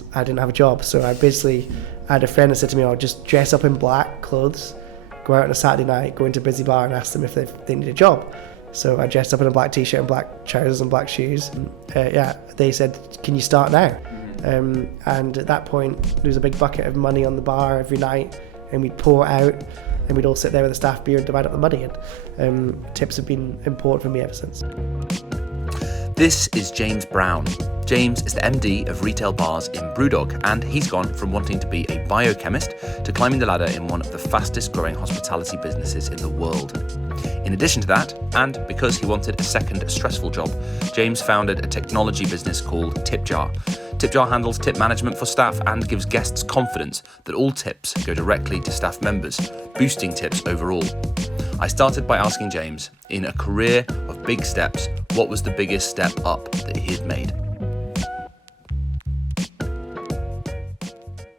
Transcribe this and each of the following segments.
and I didn't have a job. So I had a friend that said to me, I'll just dress up in black clothes, go out on a Saturday night, go into a busy bar and ask them if they need a job. So I dressed up in a black t-shirt and black trousers and black shoes. They said, can you start now? And at that point, there was a big bucket of money on the bar every night, and we'd pour it out, and we'd all sit there with a staff beer and divide up the money. And tips have been important for me ever since. This is James Brown. James is the MD of retail bars in Brewdog, and he's gone from wanting to be a biochemist to climbing the ladder in one of the fastest growing hospitality businesses in the world. In addition to that, and because he wanted a second stressful job, James founded a technology business called TipJar. TipJar handles tip management for staff and gives guests confidence that all tips go directly to staff members, boosting tips overall. I started by asking James, in a career of big steps, what was the biggest step up that he had made?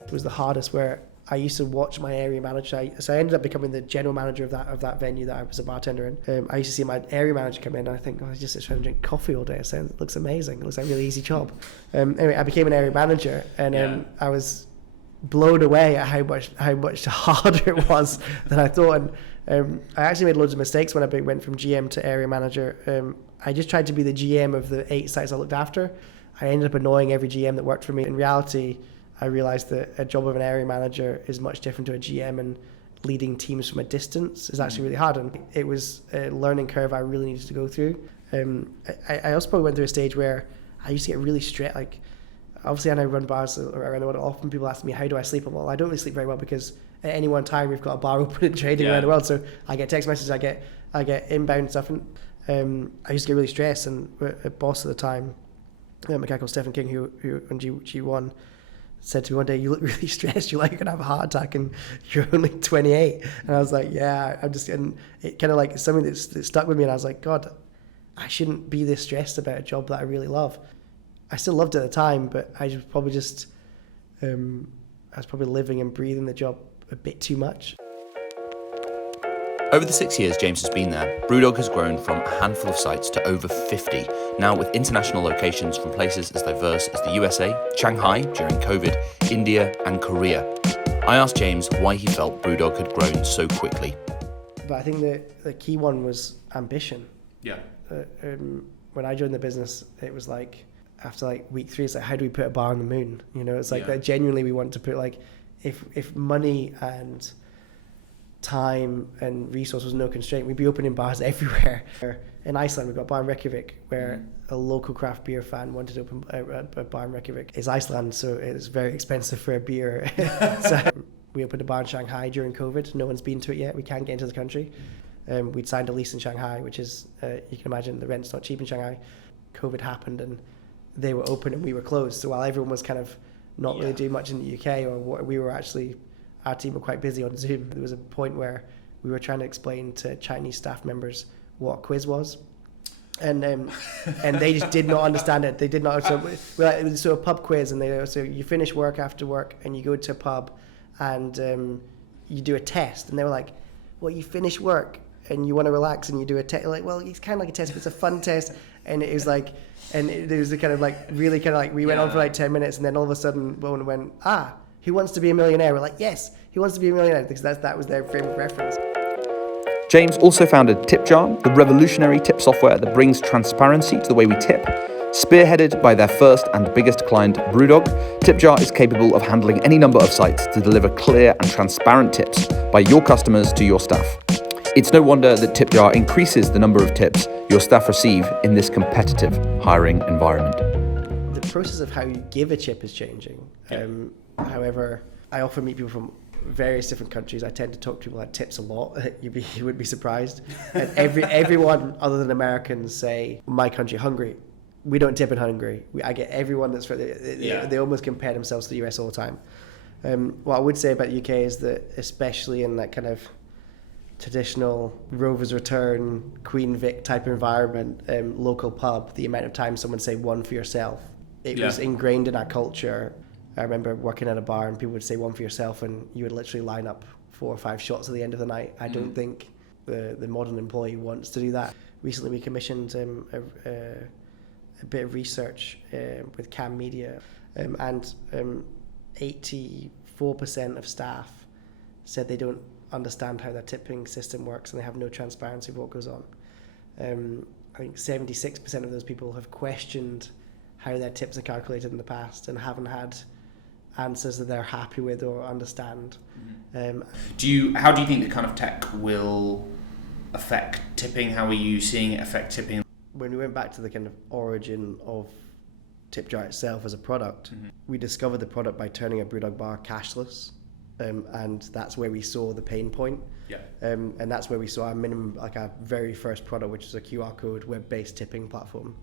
It was the hardest, where I used to watch my area manager. So I ended up becoming the general manager of that venue that I was a bartender in. I used to see my area manager come in and I think, I just trying to drink coffee all day. It looks amazing. It looks like a really easy job. Anyway, I became an area manager, and I was blown away at how much harder it was than I thought. And I actually made loads of mistakes when I went from GM to area manager. I just tried to be the GM of the 8 sites I looked after. I ended up annoying every GM that worked for me. In reality, I realised that a job of an area manager is much different to a GM, and leading teams from a distance is actually really hard. And it was a learning curve I really needed to go through. I also probably went through a stage where I used to get really stressed. Like, obviously, I now run bars around the world. Often people ask me, how do I sleep? Well, I don't really sleep very well, because at any one time we've got a bar open and trading around the world. So I get text messages, I get inbound stuff, and I used to get really stressed. And a boss at the time, a guy called Stephen King, who on G1, said to me one day, you look really stressed, you're like, you're gonna have a heart attack and you're only 28. And I was like, yeah, I'm just getting, it kind of like something that stuck with me. And I was like, God, I shouldn't be this stressed about a job that I really love. I still loved it at the time, but I was probably just, I was probably living and breathing the job a bit too much. Over the 6 years James has been there, Brewdog has grown from a handful of sites to over 50, now with international locations from places as diverse as the USA, Shanghai during COVID, India and Korea. I asked James why he felt Brewdog had grown so quickly. But I think the key one was ambition. Yeah. When I joined the business, it was like, after like week 3, it's like, how do we put a bar on the moon? You know, it's like that genuinely we want to put, like, if money and time and resource was no constraint, we'd be opening bars everywhere. In Iceland, we've got a bar in Reykjavik where a local craft beer fan wanted to open a bar in Reykjavik. It's Iceland, so it's very expensive for a beer. So we opened a bar in Shanghai during COVID. No one's been to it yet. We can't get into the country. We'd signed a lease in Shanghai, which is, you can imagine, the rent's not cheap in Shanghai. COVID happened and they were open and we were closed. So while everyone was kind of not really doing much in the UK, or what, we were actually, our team were quite busy on Zoom. There was a point where we were trying to explain to Chinese staff members what a quiz was, and they just did not understand it. They did not. So a pub quiz, and so you finish work after work and you go to a pub, and you do a test, and they were like, well, you finish work and you want to relax and you do a test. Like, well, it's kind of like a test, but it's a fun test. And it was like, and it was the kind of like really kind of like, we went on for like 10 minutes, and then all of a sudden one went, who wants to be a millionaire? We're like, yes, he wants to be a millionaire, because that was their frame of reference. James also founded TipJar, the revolutionary tip software that brings transparency to the way we tip. Spearheaded by their first and biggest client, Brewdog, TipJar is capable of handling any number of sites to deliver clear and transparent tips by your customers to your staff. It's no wonder that TipJar increases the number of tips your staff receive in this competitive hiring environment. The process of how you give a tip is changing. However, I often meet people from various different countries. I tend to talk to people that tips a lot. You would be surprised. And everyone other than Americans say, my country, Hungary, we don't tip in Hungary. I get everyone that's they almost compare themselves to the US all the time. What I would say about the UK is that, especially in that kind of traditional Rover's Return, Queen Vic type environment, local pub, the amount of time someone say one for yourself, it was ingrained in our culture. I remember working at a bar and people would say one for yourself, and you would literally line up 4 or 5 shots at the end of the night. I don't think the modern employee wants to do that. Recently we commissioned a bit of research with Cam Media, and 84% of staff said they don't understand how their tipping system works and they have no transparency of what goes on. I think 76% of those people have questioned how their tips are calculated in the past and haven't had answers that they're happy with or understand. How do you think the kind of tech will affect tipping? How are you seeing it affect tipping? When we went back to the kind of origin of TipJar itself as a product, we discovered the product by turning a Brewdog bar cashless. And that's where we saw the pain point. And that's where we saw our very first product, which was a QR code web-based tipping platform.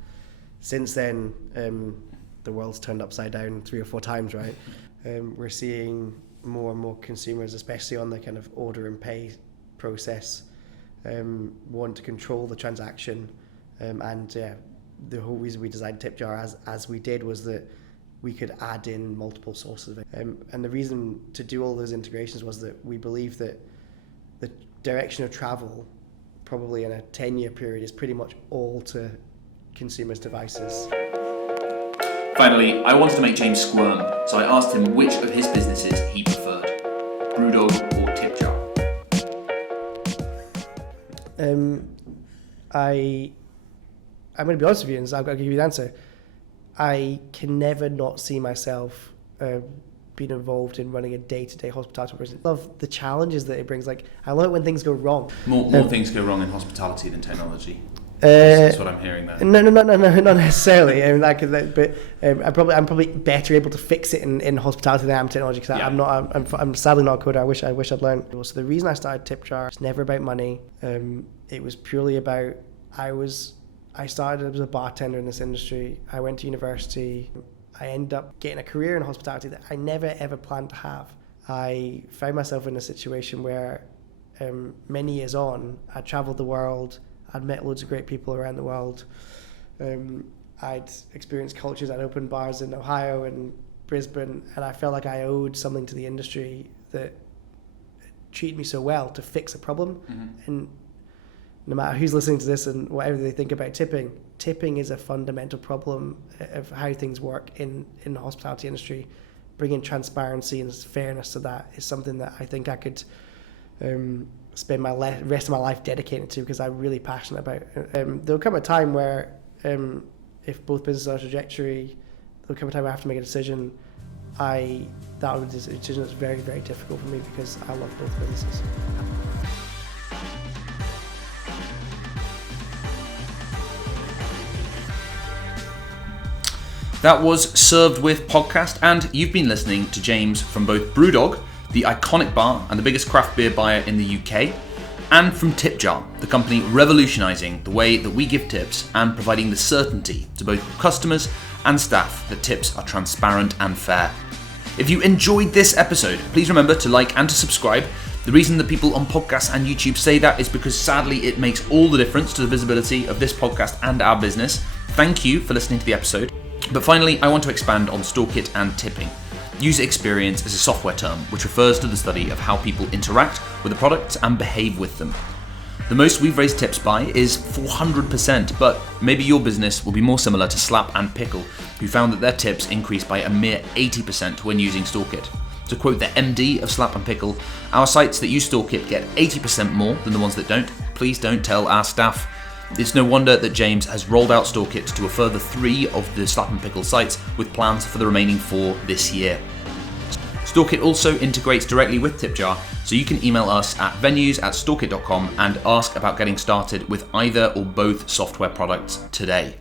Since then, the world's turned upside down 3 or 4 times, right? We're seeing more and more consumers, especially on the kind of order and pay process, want to control the transaction. The whole reason we designed TipJar as we did was that we could add in multiple sources of it. And the reason to do all those integrations was that we believe that the direction of travel, probably in a 10-year period, is pretty much all to consumers' devices. Finally, I wanted to make James squirm, so I asked him which of his businesses he preferred, Brewdog or TipJar. I'm going to be honest with you, and I've got to give you the answer. I can never not see myself being involved in running a day-to-day hospitality operation. I love the challenges that it brings. Like, I love it when things go wrong. More things go wrong in hospitality than technology. That's what I'm hearing there. No, not necessarily. I'm probably better able to fix it in hospitality than I am technology, because I'm sadly not a coder. I wish I'd learned. So the reason I started TipJar, it's never about money. It was purely about I started as a bartender in this industry. I went to university. I ended up getting a career in hospitality that I never ever planned to have. I found myself in a situation where many years on, I traveled the world. I'd met loads of great people around the world. I'd experienced cultures. I'd opened bars in Ohio and Brisbane, and I felt like I owed something to the industry that treated me so well to fix a problem. And no matter who's listening to this and whatever they think about tipping is a fundamental problem of how things work in the hospitality industry. Bringing transparency and fairness to that is something that I think I could spend my rest of my life dedicated to, because I'm really passionate about it. There'll come a time where, if both businesses are on a trajectory, there'll come a time where I have to make a decision. That would be a decision that's very, very difficult for me, because I love both businesses. That was Served With podcast, and you've been listening to James from both Brewdog, the iconic bar and the biggest craft beer buyer in the UK, and from TipJar, the company revolutionising the way that we give tips and providing the certainty to both customers and staff that tips are transparent and fair. If you enjoyed this episode, please remember to like and to subscribe. The reason that people on podcasts and YouTube say that is because sadly it makes all the difference to the visibility of this podcast and our business. Thank you for listening to the episode. But finally, I want to expand on StoreKit and tipping. User experience is a software term which refers to the study of how people interact with the products and behave with them. The most we've raised tips by is 400%, but maybe your business will be more similar to Slap and Pickle, who found that their tips increased by a mere 80% when using StoreKit. To quote the MD of Slap and Pickle, our sites that use StoreKit get 80% more than the ones that don't. Please don't tell our staff. It's no wonder that James has rolled out StoreKit to a further 3 of the Slap and Pickle sites, with plans for the remaining 4 this year. StoreKit also integrates directly with TipJar, so you can email us at venues@storekit.com and ask about getting started with either or both software products today.